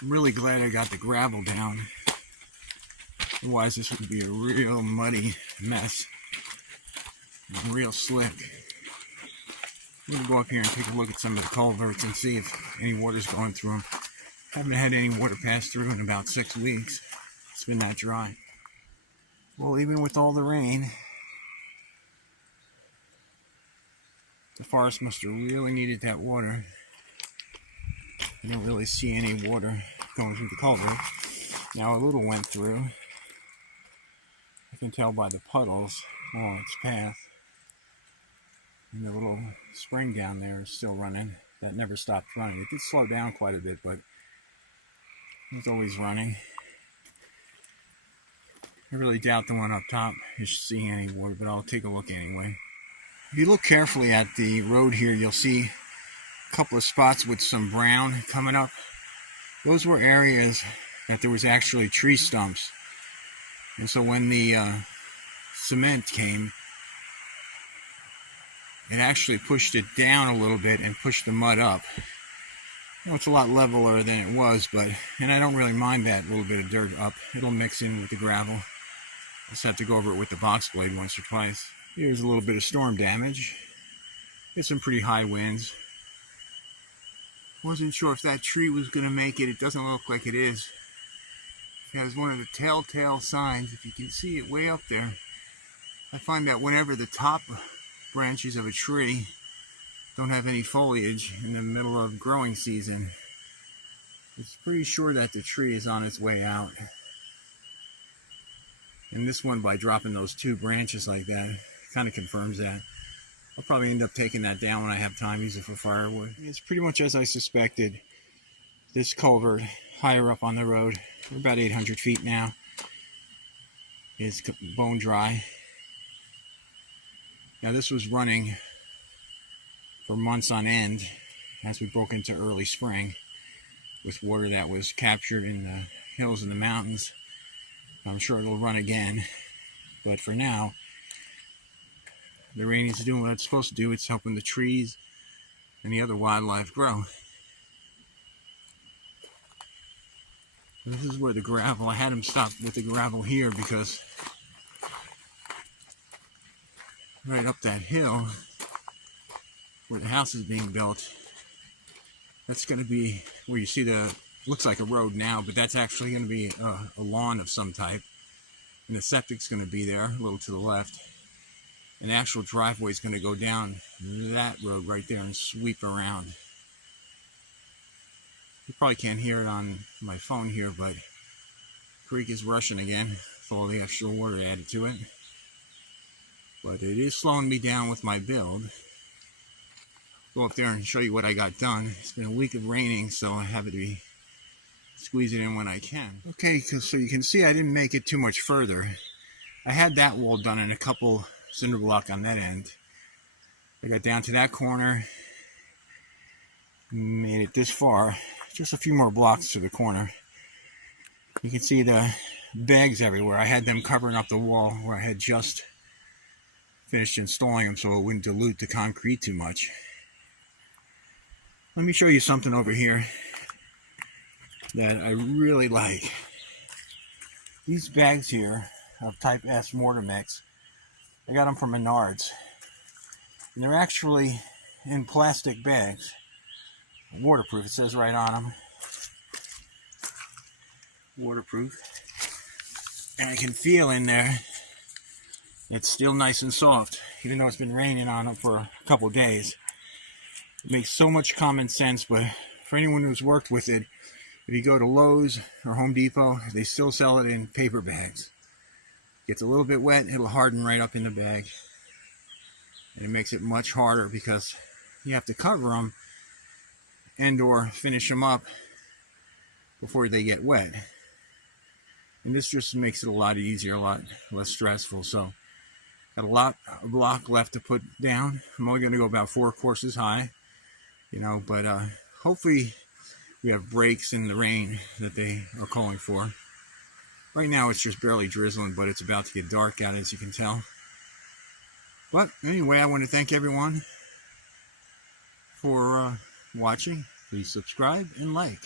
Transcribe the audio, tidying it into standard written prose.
I'm really glad I got the gravel down. Otherwise this would be a real muddy mess. Real slick. I'm going to go up here and take a look at some of the culverts and see if any water's going through them. Haven't had any water pass through in about 6 weeks. It's been that dry. Well, even with all the rain, the forest must have really needed that water. I don't really see any water going through the culvert. Now a little went through. I can tell by the puddles along its path. And the little spring down there is still running. That never stopped running. It did slow down quite a bit, but it was always running. I really doubt the one up top is seeing any water, but I'll take a look anyway. If you look carefully at the road here, you'll see a couple of spots with some brown coming up. Those were areas that there was actually tree stumps. And so when the cement came, it actually pushed it down a little bit and pushed the mud up. You know, it's a lot leveler than it was, and I don't really mind that little bit of dirt up. It'll mix in with the gravel. Just have to go over it with the box blade once or twice. Here's a little bit of storm damage. It's some pretty high winds. Wasn't sure if that tree was going to make it. It doesn't look like it is. That is one of the telltale signs. If you can see it way up there, I find that whenever the top branches of a tree don't have any foliage in the middle of growing season, it's pretty sure that the tree is on its way out. And this one, by dropping those two branches like that, kind of confirms that. I'll probably end up taking that down when I have time, use it for firewood. It's pretty much as I suspected. This culvert higher up on the road, we're about 800 feet now, is bone dry. Now this was running for months on end as we broke into early spring with water that was captured in the hills and the mountains. I'm sure it'll run again, but for now, the rain is doing what it's supposed to do. It's helping the trees and the other wildlife grow. This is where the gravel, I had him stop with the gravel here because right up that hill where the house is being built, that's going to be where you see the, looks like a road now, but that's actually going to be a lawn of some type. And the septic's going to be there a little to the left. And the actual driveway is going to go down that road right there and sweep around. You probably can't hear it on my phone here, but the creek is rushing again with all the extra water added to it. But it is slowing me down with my build. Go up there and show you what I got done. It's been a week of raining, so I have to be squeeze it in when I can. Okay, so you can see I didn't make it too much further. I had that wall done and a couple cinder block on that end. I got down to that corner, made it this far, just a few more blocks to the corner. You can see the bags everywhere. I had them covering up the wall where I had just finished installing them so it wouldn't dilute the concrete too much. Let me show you something over here that I really like. These bags here of type S mortar mix, I got them from Menards. And they're actually in plastic bags. Waterproof, it says right on them. Waterproof. And I can feel in there, it's still nice and soft, even though it's been raining on them for a couple days. It makes so much common sense, but for anyone who's worked with it, if you go to Lowe's or Home Depot, they still sell it in paper bags. Gets a little bit wet, it'll harden right up in the bag. And it makes it much harder because you have to cover them and or finish them up before they get wet. And this just makes it a lot easier, a lot less stressful. So got a block left to put down. I'm only going to go about 4 courses high, but hopefully we have breaks in the rain that they are calling for. Right now it's just barely drizzling, but it's about to get dark out, as you can tell. But anyway, I want to thank everyone for watching. Please subscribe and like.